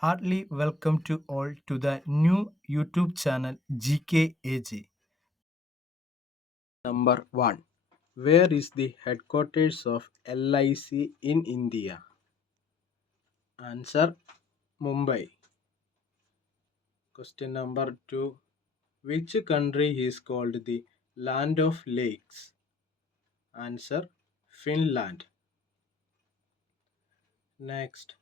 Heartily welcome to all to the new YouTube channel GKAG. Number 1. Where is the headquarters of LIC in India? Answer: Mumbai. Question number 2. Which country is called the Land of Lakes? Answer: Finland. Next.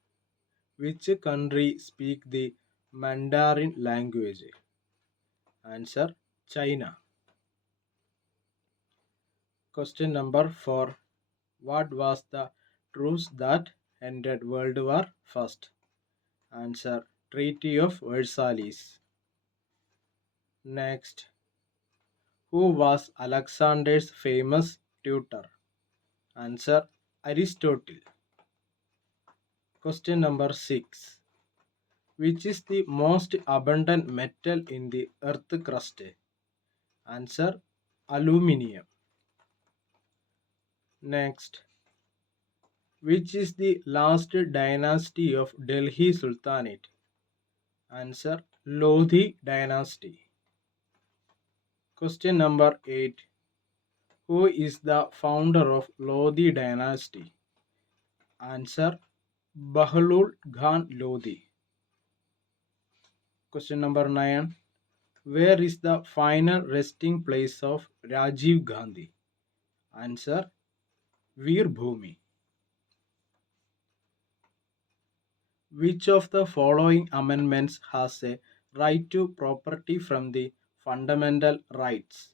Which country speak the Mandarin language? Answer: China. Question number 4. What was the truce that ended World War First? Answer: Treaty of Versailles. Next. Who was Alexander's famous tutor? Answer: Aristotle. Question number 6. Which is the most abundant metal in the earth crust? Answer: Aluminium. Next. Which is the last dynasty of Delhi Sultanate? Answer: Lodhi dynasty. Question number 8. Who is the founder of Lodhi dynasty? Answer: Bahlul Khan Lodhi. Question number 9. Where is the final resting place of Rajiv Gandhi? Answer: Veer Bhumi. Which of the following amendments has a right to property from the fundamental rights?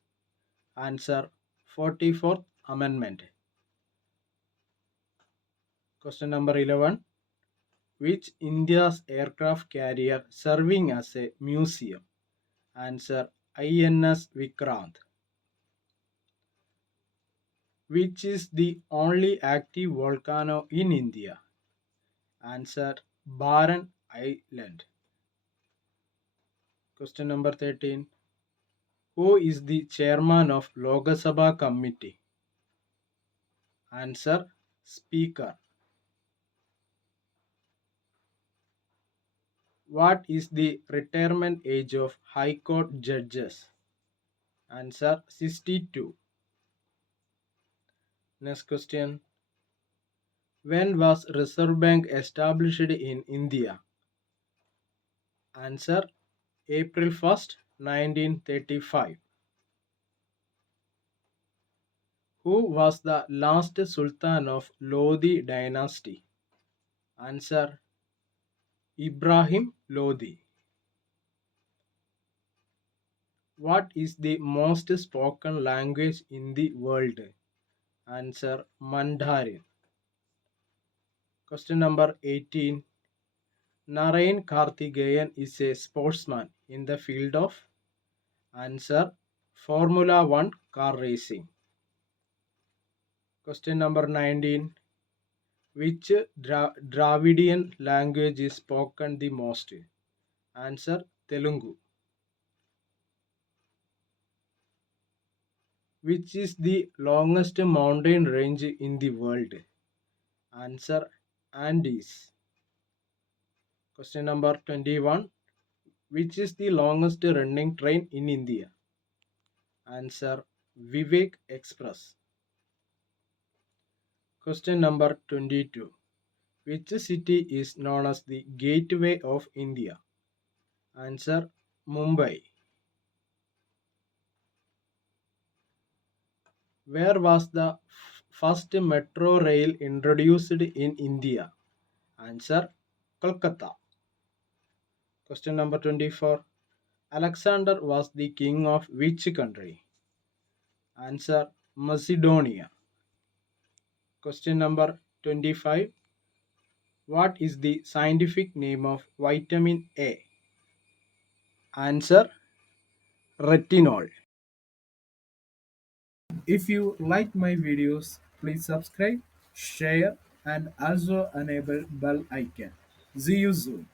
Answer: 44th Amendment. Question number 11. Which India's aircraft carrier serving as a museum? Answer: INS Vikrant. Which is the only active volcano in India? Answer: Barren Island. Question number 13. Who is the chairman of Lok Sabha committee? Answer: Speaker. What is the retirement age of High Court judges? Answer: 62. Next question. When was Reserve Bank established in India? Answer: April 1st, 1935. Who was the last Sultan of Lodi dynasty? Answer: Ibrahim Lodi. What is the most spoken language in the world? Answer: Mandarin. Question number 18. Narayan Karthikeyan is a sportsman in the field of? Answer: Formula 1 car racing. Question number 19. Which Dravidian language is spoken the most? Answer: Telugu. Which is the longest mountain range in the world? Answer: Andes. Question number 21. Which is the longest running train in India? Answer: Vivek Express. Question number 22. Which city is known as the Gateway of India? Answer: Mumbai. Where was the first metro rail introduced in India? Answer: Kolkata. Question number 24. Alexander was the king of which country? Answer: Macedonia. Question number 25. What is the scientific name of vitamin A? Answer: retinol. If you like my videos, please subscribe, share, and also enable bell icon. See you soon.